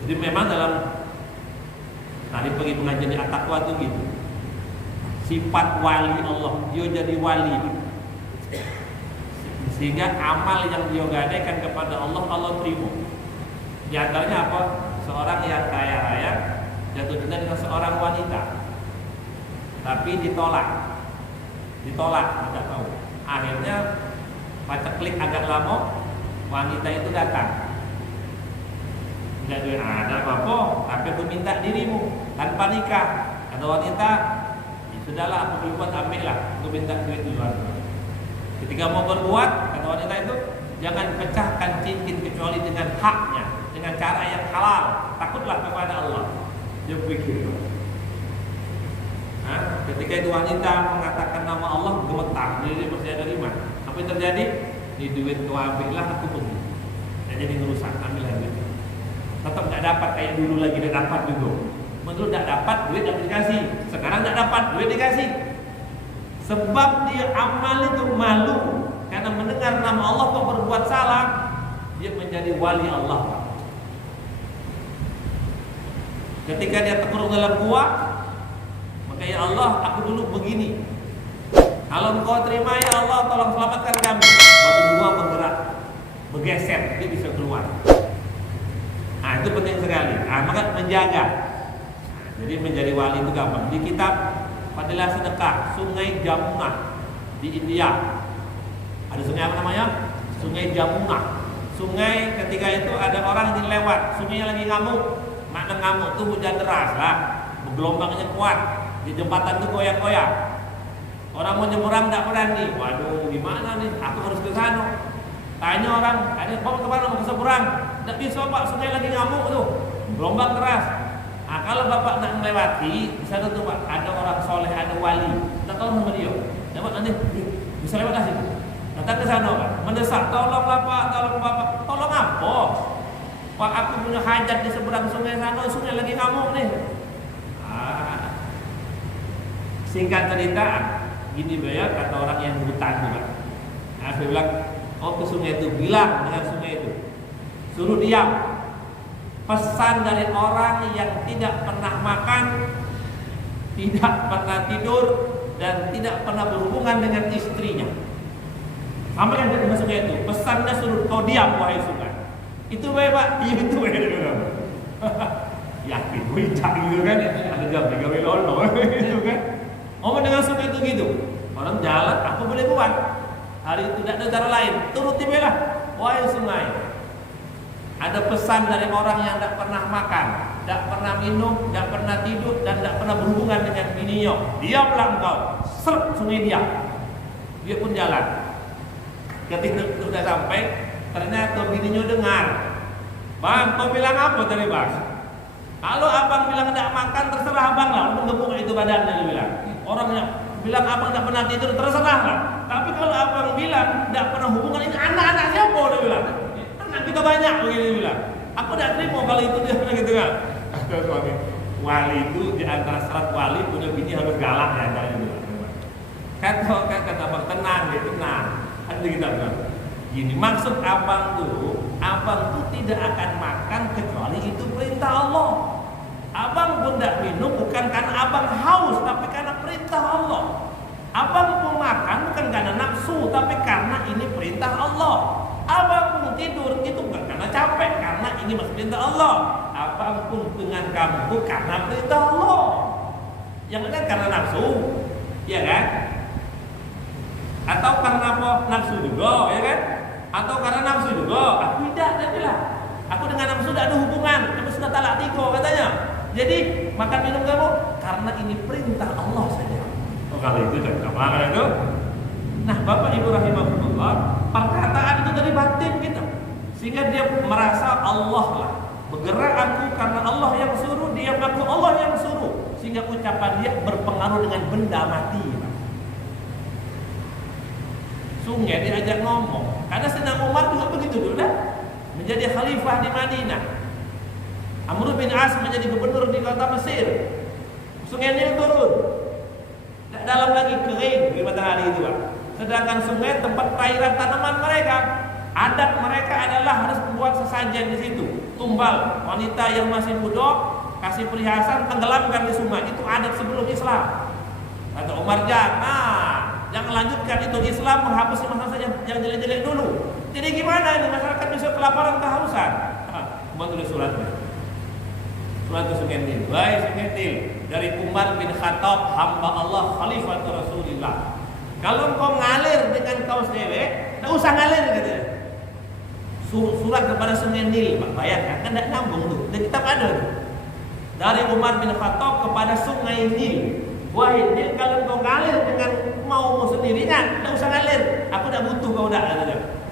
Jadi memang dalam tadi pergi pengajian di At-Taqwa itu gitu. Sifat wali Allah, dia jadi wali. Sehingga amal yang dia gadaikan kepada Allah, Allah terima. Di antaranya apa? Seorang yang kaya raya jatuh cinta dengan seorang wanita, tapi ditolak, tidak tahu. Akhirnya baca klik agak lama, wanita itu datang. Jadi ada apa? Tapi aku minta dirimu tanpa nikah. Kata wanita, ya sudahlah, aku berbuat, ambillah. Aku minta duit duluan. Ketika mau berbuat, kata wanita itu, jangan pecahkan cincin kecuali dengan haknya, dengan cara yang halal. Takutlah kepada Allah. Dia pikir. Nah, ketika itu wanita mengatakan nama Allah, gemetar. Jadi masih ada iman. Apa yang terjadi? Di duit kau ambillah, aku pergi. Dan jadi ngerusak, ambillah duit. Tetap tidak dapat kayak dulu lagi, tidak dapat juga. Menurut tidak dapat, duit tidak dikasih. Sekarang tidak dapat, duit dikasih. Sebab dia amal itu malu karena mendengar nama Allah kok berbuat salah, dia menjadi wali Allah. Ketika dia terkurung dalam gua, maka ya Allah, aku dulu begini. Kalau engkau terima ya Allah, tolong selamatkan kami. Batu gua bergerak, bergeser, dia bisa keluar. Nah, itu penting sekali. Maka menjaga. Jadi menjadi wali itu gampang. Di kitab Fadilah Sedekah, Sungai Jamuna di India. Ada sungai apa namanya? Sungai Jamuna. Sungai ketika itu ada orang yang lewat, sungainya lagi ngamuk. Makna ngamuk itu hujan deras lah, gelombangnya kuat. Di jembatan itu goyang-goyang. Orang mau nyeberang tidak berani. Waduh, gimana nih? Aku harus ke sana. Tanya orang, ada mau kemana, mau ke seberang? Tidak bisa pak, sungai lagi ngamuk tuh, gelombang keras. Nah, kalau bapak nak melewati, di sana tuh pak, ada orang soleh, ada wali. Kita tolong sama dia. Dapat nanti bisa lewat lah situ. Datang ke sana pak, mendesak, tolonglah pak, tolong bapak. Tolong apa? Pak, aku punya hajat di seberang sungai sana, sungai lagi ngamuk nih. Singkat cerita, gini ya kata orang yang hutan tuh pak. Nah, saya bilang, oh ke sungai itu, bilang dengan sungai itu, suruh diam. Pesan dari orang yang tidak pernah makan, tidak pernah tidur, dan tidak pernah berhubungan dengan istrinya. Sampai yang ke sungai itu, pesannya suruh kau diam wahai sungai. Itu baik pak, iya itu baik. Yakin, wicak gitu kan? Ada jam 3 wilono, gitu kan? Ngomong dengan sungai itu gitu. Orang jalan, aku boleh buat. Hari itu tidak ada cara lain, turuti bela. Wahai sungai, ada pesan dari orang yang tidak pernah makan, tidak pernah minum, tidak pernah tidur, dan tidak pernah berhubungan dengan bininya. Diamlah engkau. Seret, sungai diam. Dia pun jalan. Ketika sudah sampai, ternyata bininya dengar. Bang, kau bilang apa tadi bang? Kalau abang bilang tidak makan, terserah abang lah. Menggebuk itu badannya, dia bilang. Orangnya bilang abang tidak pernah tidur, terserah lah. Tapi kalau abang bilang tidak pernah hubungan, ini anak-anak siapa? Dia bilang. Anak kita banyak, begini dia bilang. Aku tidak terima kalau itu dia bilang gitu kan. Kata suami, wali itu di antara syarat wali punya bini harus galak ya, kata abang tenang, dia tenang. Ada kita bilang, gini maksud abang tuh tidak akan makan kecuali itu perintah Allah. Abang pun tidak minum bukan karena abang haus, tapi karena perintah Allah. Abang pun makan bukan karena nafsu, tapi karena ini perintah Allah. Abang pun tidur itu bukan karena capek, karena ini masih perintah Allah. Abang pun dengan kamu itu karena perintah Allah. Yang lain karena nafsu, ya kan? Atau karena apa? Nafsu juga, ya kan? Atau karena nafsu juga? Aku tidak, dia bilang. Aku dengan nafsu tidak ada hubungan. Aku sudah talak 3 katanya. Jadi makan minum kamu karena ini perintah Allah saja. Oh kalau itu jangan makan itu. Nah Bapak Ibu rahimahullah, perkataan itu dari batin kita, sehingga dia merasa Allah lah bergerak aku karena Allah yang suruh, dia mengaku Allah yang suruh, sehingga ucapan dia berpengaruh dengan benda mati. Sungai diajak ngomong, karena Sayyidina Umar juga begitu dulu dah, menjadi khalifah di Madinah. Amr bin As menjadi gubernur di kota Mesir. Sungai Nil turun, tidak dalam lagi kering di matahari itu, Pak. Sedangkan sungai tempat perairan tanaman mereka. Adat mereka adalah harus membuat sesajen di situ, tumbal. Wanita yang masih muda kasih perhiasan, tenggelamkan di sungai. Itu adat sebelum Islam. Kata Umar, jangan lanjutkan itu. Islam menghapus masa yang jelek-jelek dulu. Jadi gimana ini masyarakat bisa kelaparan, kehausan? Umar tulis suratnya. Surat ke Sungai Nil. Wahai Sungai Nil, dari Umar bin Khattab, hamba Allah, khalifah Rasulullah. Kalau engkau ngalir dengan kaos dewek, tidak usah ngalir katanya. Surat kepada Sungai Nil, Pak, bayangkan kan tidak nyambung tuh. Dan kitab ada tuh. Dari Umar bin Khattab kepada Sungai Nil. Wahai Nil, kalau engkau ngalir dengan mau sendirinya, tidak usah ngalir. Aku tidak butuh kau dah.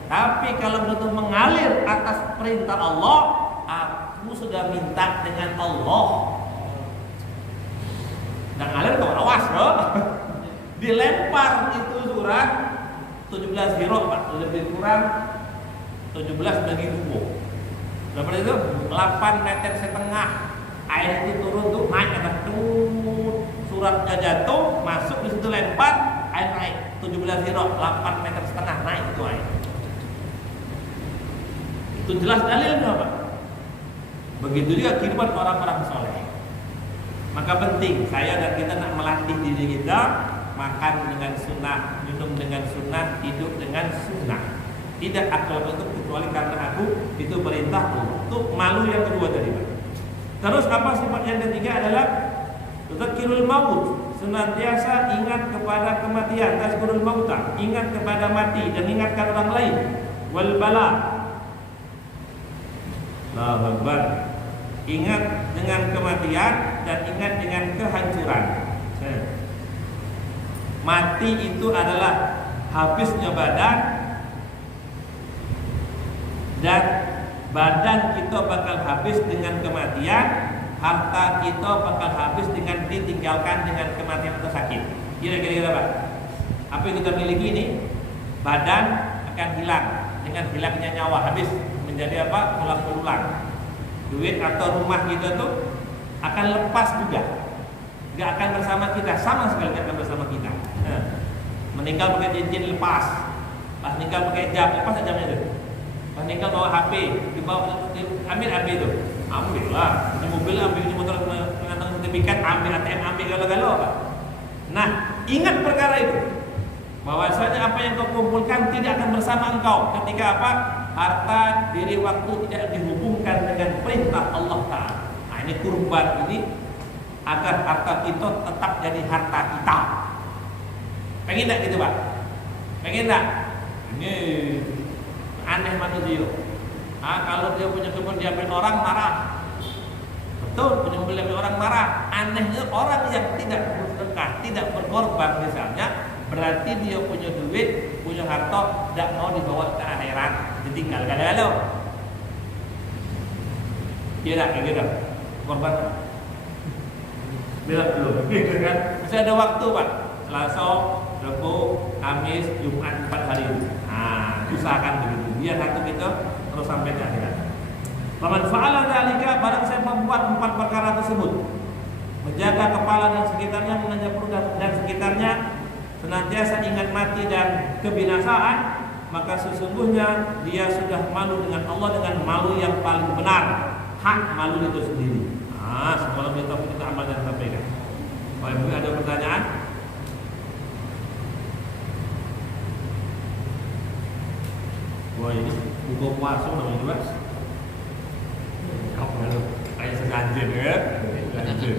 Tapi kalau betul mengalir atas perintah Allah, aku sudah minta dengan Allah. Dan ngalir kau awas loh. Dilempar itu surat 17 hiro, Pak, lebih kurang 17 bagi 2. Berapa itu? 8,5 meter. Air itu turun tuh naik atas tuh. Suratnya jatuh, masuk di situ lempar, air naik 17 hiro, 8,5 meter naik itu air. Itu jelas dalilnya, Pak. Begitu juga kehidupan orang-orang soleh. Maka penting saya dan kita nak melatih diri kita, makan dengan sunnah, minum dengan sunnah, hidup dengan sunnah. Tidak akal bentuk kecuali karena aku itu perintah Allah. Itu malu yang kedua tadi, Pak. Terus apa sifat yang ketiga adalah tadzkirul maut, senantiasa ingat kepada kematian, tadzkirul mauta, ingat kepada mati dan ingatkan orang lain. Wal bala, Allahu Akbar, ingat dengan kematian dan ingat dengan kehancuran. Mati itu adalah habisnya badan, dan badan kita bakal habis dengan kematian, harta kita bakal habis dengan ditinggalkan dengan kematian atau sakit. Kira-kira Pak, apa yang kita miliki ini, badan akan hilang dengan hilangnya nyawa, habis menjadi apa? Tulang belulang. Duit atau rumah kita tuh akan lepas juga, nggak akan bersama kita, sama sekali nggak akan bersama kita. Meninggal pakai cincin lepas, pas meninggal pakai jam lepas jamnya itu. Pas meninggal bawa HP, ambil HP itu, ambil lah. Ini mobil ambil, ini motor mengantar sertifikat, ambil ATM, ambil galau-galau Pak. Nah, ingat perkara itu, bahwasanya apa yang kau kumpulkan tidak akan bersama engkau ketika apa? Harta, diri, waktu tidak dihubungkan dengan perintah Allah Ta'ala. Nah, ini kurban ini agar harta kita tetap jadi harta kita. Pengen tak gitu Pak? Pengen tak? Ini aneh manusia. Kalau dia punya kebun diambil orang marah. Betul, punya mobil diambil orang marah. Anehnya orang yang tidak bersedekah, tidak berkorban misalnya, berarti dia punya duit, punya harta, tidak mau dibawa ke akhirat, ditinggal galau-galau. Iya tak? Gitu. Korban. Bila belum, gitu kan? Masih ada waktu Pak. Selasa, Rabu, Kamis, Jumat, 4 hari. Nah, usahakan begitu. Biar hati kita terus sampai ke akhirat. Faman fa'ala dzalika, barang siapa membuat 4 perkara tersebut, menjaga kepala dan sekitarnya, menjaga perut dan sekitarnya, senantiasa ingat mati dan kebinasaan, maka sesungguhnya dia sudah malu dengan Allah dengan malu yang paling benar, hak malu itu sendiri. Sebelum kita amal dan sampaikan. Kalau ibu ada pertanyaan? Wah, ini buku puasa namanya juga. Kau malu, kayak seganjil ya? Seganjil.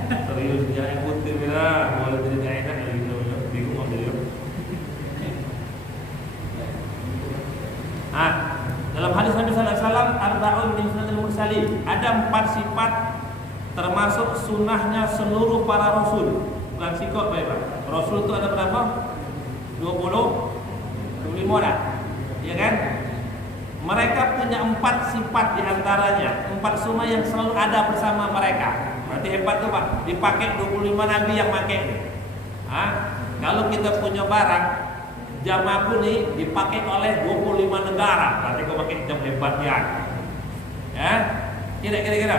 Serius dia yang putih bila boleh jadi enak gitu, bingung mau dia. Dalam hadis Nabi sallallahu alaihi wasallam, arba'un min sunnil mursalin, ada 4 sifat termasuk sunnahnya seluruh para rasul. Bukan sikot Pak. Rasul itu ada berapa? 25 dah. Ya kan? Mereka punya 4 sifat diantaranya, 4 sunnah yang selalu ada bersama mereka. Berarti hebat tuh Pak, dipakai 25 nabi yang pakai. Kalau kita punya barang, jam aku nih dipakai oleh 25 negara, berarti kau pakai jam hebat ya. Kira-kira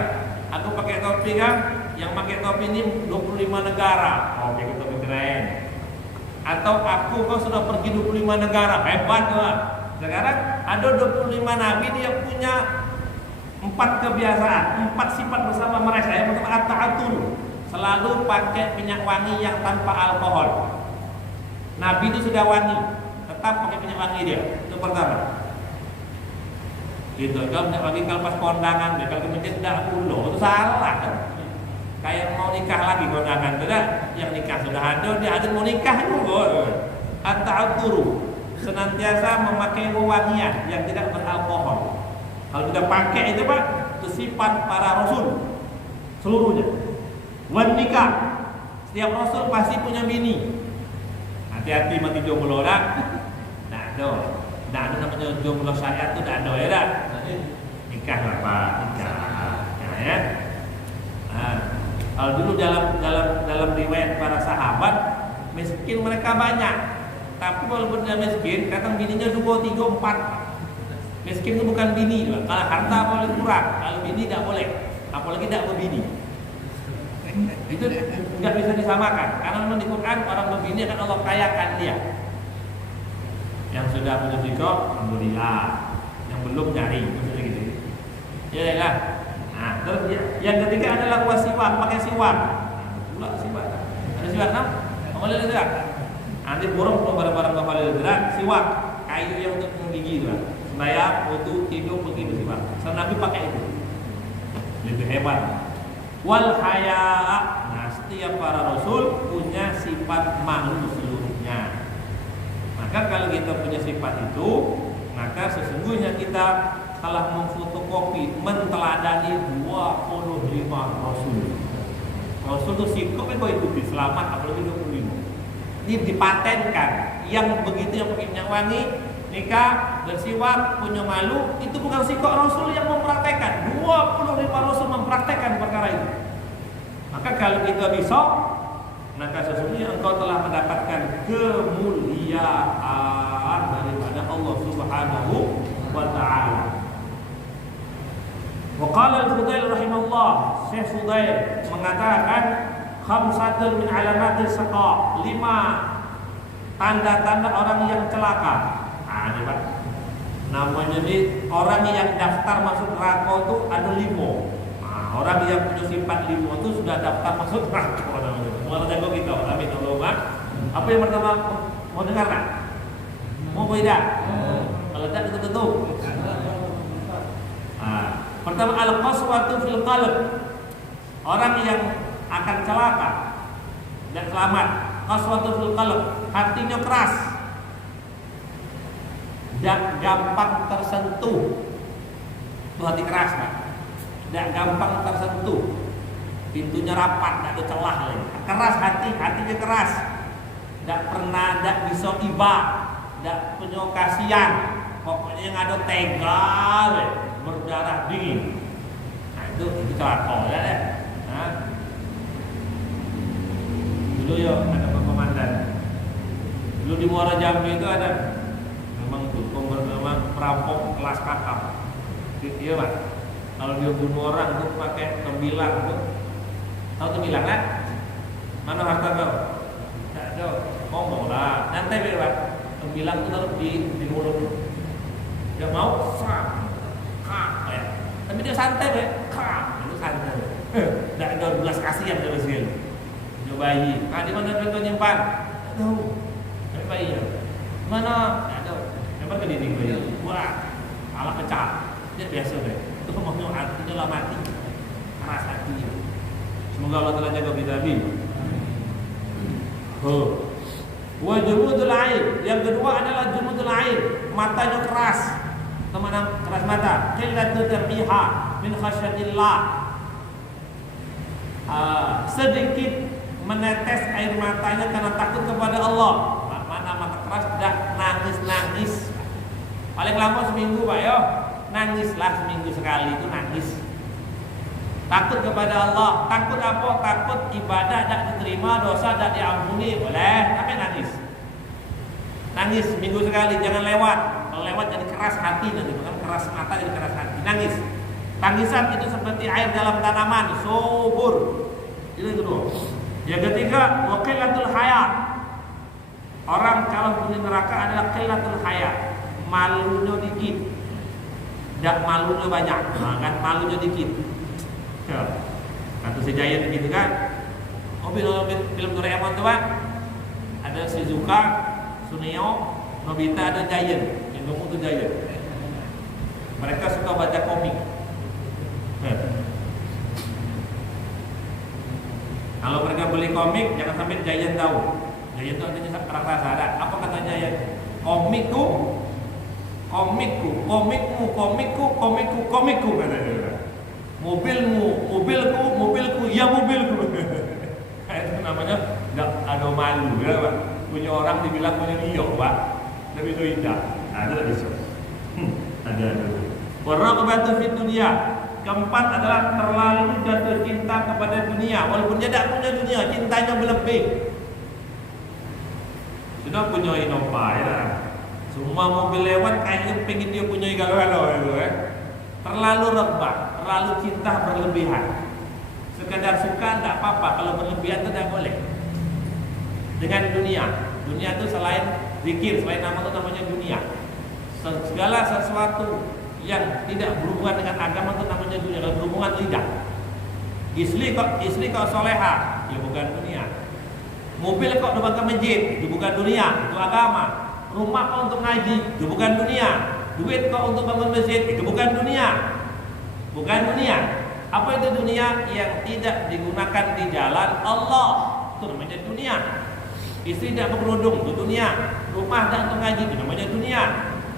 aku pakai topi kan, yang pakai topi ini 25 negara. Oke, topi keren. Atau aku kau sudah pergi 25 negara, hebat tuh. Sekarang ada 25 nabi dia punya 4 kebiasaan, 4 sifat bersama mereka. Yang pertama at-ta'atul, selalu pakai minyak wangi yang tanpa alkohol. Nabi itu sudah wangi, tetap pakai minyak wangi dia. Itu pertama. Gitu, kalau minyak wangi kalau pas kondangan, kalau ke masjid tidak pulau, itu salah kan? Kayak mau nikah lagi kondangan, tidak? Yang nikah sudah ada, dia ada mau nikah juga. At-ta'atul, senantiasa memakai wewangian yang tidak beralkohol. Kalau kita pakai itu Pak, itu sifat para rasul seluruhnya. Wan nikah, setiap rasul pasti punya bini. Hati-hati mati jomblo dah. Nah, ada namanya jomblo syariat itu dah ada ya dah. Nikah lah Pak, nikah. Nah, ya. Nah, kalau dulu dalam riwayat para sahabat, miskin mereka banyak. Tapi walaupun dia miskin, kadang bininya 2, 3, 4. Miskin itu bukan bini, kalau harta boleh kurang, kalau bini tidak boleh, apalagi tidak berbini. Itu tidak bisa disamakan. Karena menurut Quran orang berbini akan Allah kayakan dia. Yang sudah punya tiga, alhamdulillah. Yang belum nyari, maksudnya gitu. Ya lah. Nah, terus yang ketiga adalah wasiwak, pakai siwak. Pula siwak. Ada siwak nam? Kamu lihat tidak? Nanti burung barang-barang kamu lihat siwak, kayu yang untuk menggigi itu. Sembahyang, wudu, tidur, begitu sih Pak. Nabi pakai itu. Lebih hebat. Wal haya. Nah, setiap para rasul punya sifat malu seluruhnya. Maka kalau kita punya sifat itu, maka sesungguhnya kita telah memfotokopi, menteladani 25 rasul. Rasul itu sikap itu ikuti selamat apalagi 25. Ini dipatenkan. Yang begitu yang pakai minyak wangi, nikah, bersiwak, punya malu, itu bukan sikap Rasul yang mempraktekkan. 25 Rasul mempraktekkan perkara itu. Maka kalau kita bisa, maka sesungguhnya engkau telah mendapatkan kemuliaan daripada Allah Subhanahu wa ta'ala. Wa qala al-Fudail rahimahullah, Syekh Fudail mengatakan khamsatun min alamatis saqa, 5 tanda-tanda orang yang celaka. Nah, ini Pak. Namanya ini orang yang daftar masuk neraka itu ada 5. Nah, orang yang punya sifat 5 itu sudah daftar masuk neraka namanya. Mulai jago kita, amin Allahumma. Apa yang pertama mau dengar tak? Mau beda? Kalau tidak itu tutup. Nah, pertama al-qaswatu fil qalb. Orang yang akan celaka dan selamat. Qaswatu fil qalb, hatinya keras dan gampang tersentuh. Itu hati keras Pak. Dan gampang tersentuh. Pintunya rapat, tidak ada celah lagi. Keras hatinya keras. Tidak pernah, tidak bisa iba, tidak punya kasihan. Pokoknya yang ada tega, berdarah dingin. Nah itu celaka ya deh. Nah, dulu ya ada pemandan. Dulu di Muara Jambi itu ada memang perampok kelas kakap. Iya Pak. Kalau dia bunuh orang tuh pakai tembilang tuh. Tahu tembilang kan? Mana harta kau? Tidak ada. Ngomong lah. Nanti Pak. Tembilang itu taruh di mulut. Dia mau serang. Ya. Tapi dia santai Pak. Itu santai. Tidak ada belas kasihan dia masih. Dia bayi. Di mana dia nyimpan? Tidak tahu. Tapi bayi ya. Mana? Tidak ada. Nyimpan ke dinding bayi. Wah, malah pecah. Dia biasa deh. Itu maunya artinya lah mati. Keras hatinya. Semoga Allah telah jaga kita amin. Wa jumudul ain. Yang kedua adalah jumudul ain. Matanya keras. Teman keras mata. Qillatu tarbiha min khasyatillah. Sedikit menetes air matanya karena takut kepada Allah. Mana mata keras tidak nangis. Paling lama seminggu Pak yo. Nangislah seminggu sekali itu nangis. Takut kepada Allah. Takut apa? Takut ibadah tidak diterima, dosa tidak diampuni. Boleh, tapi nangis. Nangis seminggu sekali, jangan lewat. Kalau lewat jadi keras hati nanti, bukan keras mata jadi keras hati. Nangis. Tangisan itu seperti air dalam tanaman, subur. Itu kedua. Yang ketiga, waqilatul haya. Orang calon penghuni neraka adalah qillatul haya. malunya dikit, tidak malunya banyak, kan malunya dikit. Kata si Giant gitu kan. Film Doraemon tuh Pak, ada Shizuka, Suneo, Nobita, ada Giant. Yang kamu tuh Giant. Mereka suka baca komik. Kalau mereka beli komik, jangan sampai Giant tahu. Giant itu artinya raksasa. Ada apa kata Giant? Komikku, katanya. Mobilku, ya mobilku. Itu namanya nggak ada malu, ya Pak. Punya orang dibilang punya dia, Pak. Lebih itu indah. Ada bisa. Ada. Waraqabatu fid dunya. Keempat adalah terlalu jatuh cinta kepada dunia, walaupun dia tidak punya dunia, cintanya berlebih. Sudah punya Innova ya. Semua mobil lewat kayaknya pengen dia punya galau-galau itu ya. Terlalu rebah, terlalu cinta berlebihan. Sekadar suka tidak apa-apa, kalau berlebihan itu tidak boleh. Dengan dunia itu selain zikir, selain nama itu namanya dunia. Segala sesuatu yang tidak berhubungan dengan agama itu namanya dunia. Kalau berhubungan lidah, istri kok soleha, ya bukan dunia. Mobil kok depan ke masjid, itu bukan dunia, itu agama. Rumah kok untuk ngaji, itu bukan dunia. Duit kok untuk bangun masjid, itu bukan dunia. Bukan dunia. Apa itu dunia? Yang tidak digunakan di jalan Allah, itu namanya dunia. Istri tidak berkerudung, itu dunia. Rumah tidak untuk ngaji, itu namanya dunia.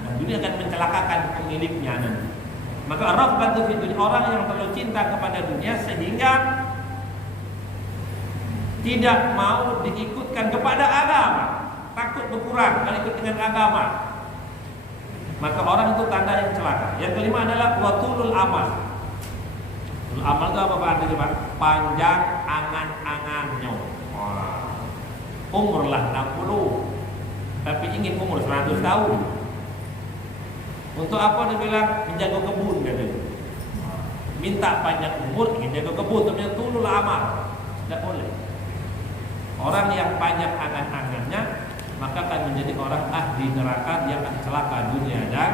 Dan dunia akan mencelakakan pemiliknya nanti. Maka raghbatu fi dunya, orang yang terlalu cinta kepada dunia sehingga tidak mau diikutkan kepada agama, takut berkurang kalau ikut dengan agama, maka orang itu tanda yang celaka. Yang kelima adalah watulul amal. Tulul amal itu apa artinya Pak? Panjang angan-angannya. Umur lah 60, tapi ingin umur 100 tahun. Untuk apa dibilang menjaga kebun katanya. Minta panjang umur ingin jaga kebun, tapi tulul amal. Tidak boleh. Orang yang panjang angan-angannya maka akan menjadi orang ahli neraka, dia akan celaka dunia dan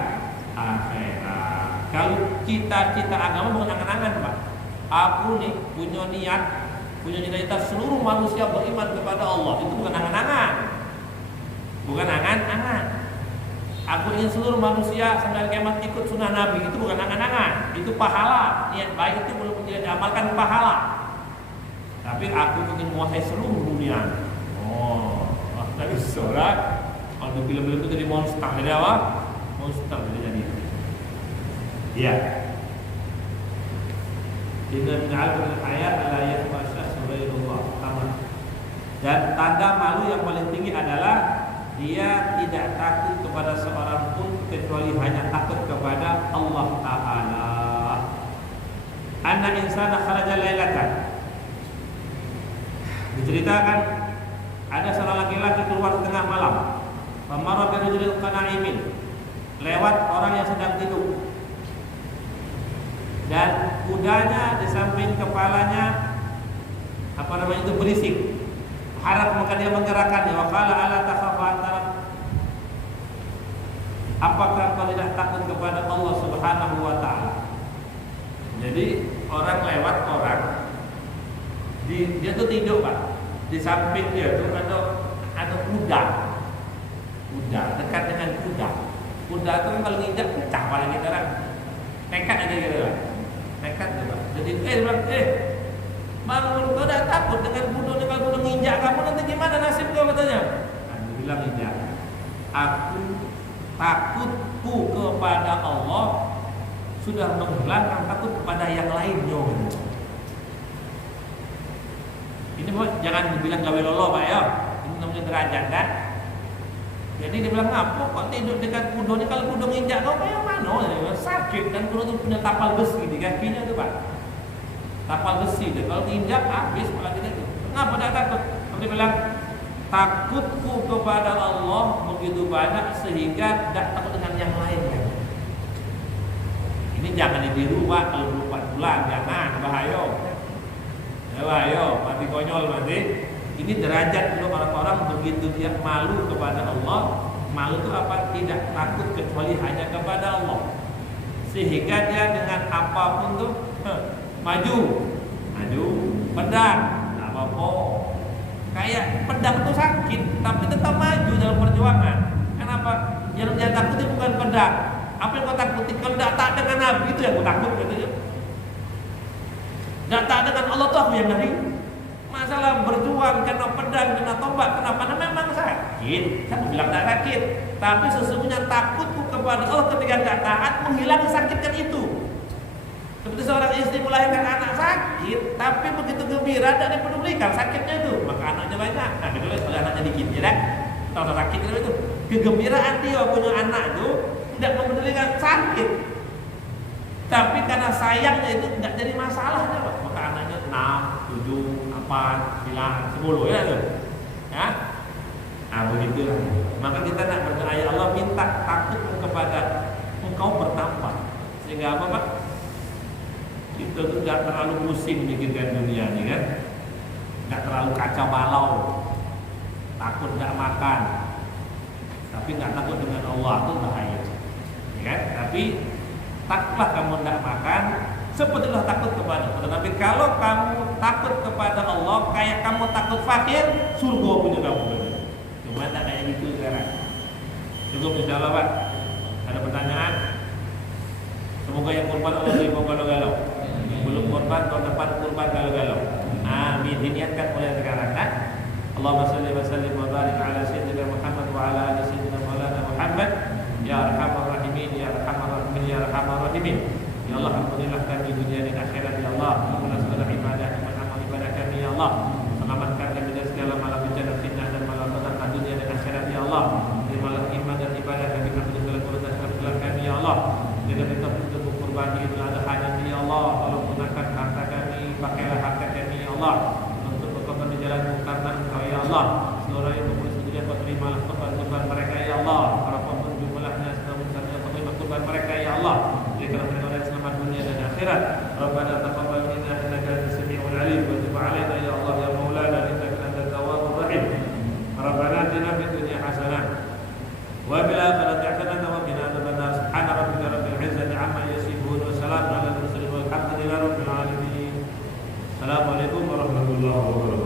akhirat. Kalau cita-cita agama bukan angan-angan Pak. Aku nih punya niat, punya cita-cita seluruh manusia beriman kepada Allah, itu bukan angan-angan. Bukan angan-angan. Aku ingin seluruh manusia sampai kiamat ikut sunnah Nabi, itu bukan angan-angan. Itu pahala. Niat baik itu belum tidak diamalkan pahala. Tapi aku ingin menguasai seluruh dunia. Tapi seorang kalau di film-film itu jadi monster, jadi apa? Monster jadi. Iya. Inna min al-hayat la yahmasha subhanallah. Dan tanda malu yang paling tinggi adalah dia tidak takut kepada seorang pun kecuali hanya takut kepada Allah Ta'ala. Anna insana kharaja lailatan. Diceritakan ada seorang laki-laki keluar di tengah malam. Famara bi rajulin qana'imin. Lewat orang yang sedang tidur. Dan kudanya di samping kepalanya itu berisik. Harap maka dia menggerakkannya. Wa qala ala takhafa antara. Apakah kau tidak takut kepada Allah Subhanahu wa taala? Jadi orang lewat dia tuh tidur Pak. Di samping dia tuh ada kuda dekat dengan kuda itu kan kalau nginjak pecah kepala kita kan, nekat aja gitu kan, nekat gitu Pak. Jadi bilang bang kau udah takut dengan kuda, kalau kuda nginjak kamu nanti gimana nasib kau katanya. Nah dia bilang nginjak, aku takutku kepada Allah sudah menghilangkan takut kepada yang lainnya. Ini jangan dibilang gawe lolo Pak ya. Ini namanya derajat kan. Jadi dia bilang ngapa kok tidur dekat kuda ini, kalau kuda nginjak kau kayak mana? Sakit kan, kuda itu punya tapal besi di kakinya tuh Pak. Tapal besi deh. Kalau nginjak habis kepala kita itu. Kenapa dia takut? Dia bilang takutku kepada Allah begitu banyak sehingga tidak takut dengan yang lainnya. Ini jangan ditiru Pak, kalau 24 bulan jangan, bahaya. Ayo, mati konyol mati. Ini derajat untuk orang-orang begitu dia malu kepada Allah, Malu itu apa? Tidak takut kecuali hanya kepada Allah. Sehingga dia dengan apapun tuh maju, pedang, nggak apa-apa. Kayak pedang tuh sakit, tapi tetap maju dalam perjuangan. Kenapa? Yang dia takuti bukan pedang. Apa yang kau takuti? Kalau tidak taat dengan Nabi itu yang kau takut, katanya. Tidak taat dengan Allah tuh aku yang ngeri. Masalah berjuang kena pedang, kena tombak, kena panah memang sakit. Saya bilang tidak sakit, tapi sesungguhnya takutku kepada Allah ketika tidak taat menghilangi sakitkan itu. Seperti seorang istri melahirkan anak sakit, tapi begitu gembira tidak dipedulikan sakitnya itu, maka anaknya banyak. Nah, kecuali kalau anaknya dikit, ya kan? Tahu sakit itu, kegembiraan dia punya anak itu tidak mempedulikan sakit. Tapi karena sayangnya itu tidak jadi masalahnya, maka anaknya 6, 7, 8, 9, 10 ya tuh. Ya. Nah, begitulah. Maka kita nak berdoa, ya Allah, minta takut kepada Engkau bertambah. Sehingga apa, Pak? Kita tuh tidak terlalu pusing mikirkan dunia ini kan. Tidak terlalu kacau balau. Takut tidak makan. Tapi tidak takut dengan Allah itu bahaya. Ya kan? Tapi takutlah kamu tidak makan, sebetulnya takut kepada Allah. Tapi kalau kamu takut kepada Allah, kayak kamu takut fakir, surga punya kamu. Cuma tak kayak gitu sekarang. Cukup insyaallah, Pak. Ada pertanyaan? Semoga yang kurban Allah terima galau-galau. Yang belum kurban tahun depan kurban galau-galau. Amin. Diniatkan mulai sekarang, kan? Allahumma shalli wa sallim wa barik ala sayyidina Muhammad wa ala ali sayyidina Maulana Muhammad. Ya arhamar rahimin, ya arhamar rahimin, ya arhamar rahimin. Ya Allah, alhamdulillah kami dunia dan akhirat, ya Allah. Ampunilah segala ibadah, amal ibadah kami, ya Allah. Selamatkan kami dari segala malam bencana, fitnah dan malapetaka dunia dan akhirat, ya Allah. Terimalah iman dan ibadah kami, kami segala kualitas kami, ya Allah. Jika kita untuk kurban Idul Adha nanti, ya Allah, tolong gunakan harta kami, pakailah harta kami, ya Allah, untuk berkorban di jalan karena Engkau, ya Allah. Seluruh yang berkulit sedunia, kau terimalah korban mereka, ya Allah. Berapapun jumlahnya, kau terima kurban mereka, ya Allah. Berikanlah mereka yang selamat dunia dan akhirat. Rabbana taqabbal minna innaka antas samiul alim wa tub 'alaina ya Allah ya maulana innaka antat tawwabur rahim. Rabbana atina fid dunya hasanah wa fil akhirati hasanah wa qina adzabannar. Subhana rabbika rabbil izzati 'amma yasifun wa salamun 'alal mursalin walhamdulillahi rabbil alamin. Assalamualaikum warahmatullahi wabarakatuh.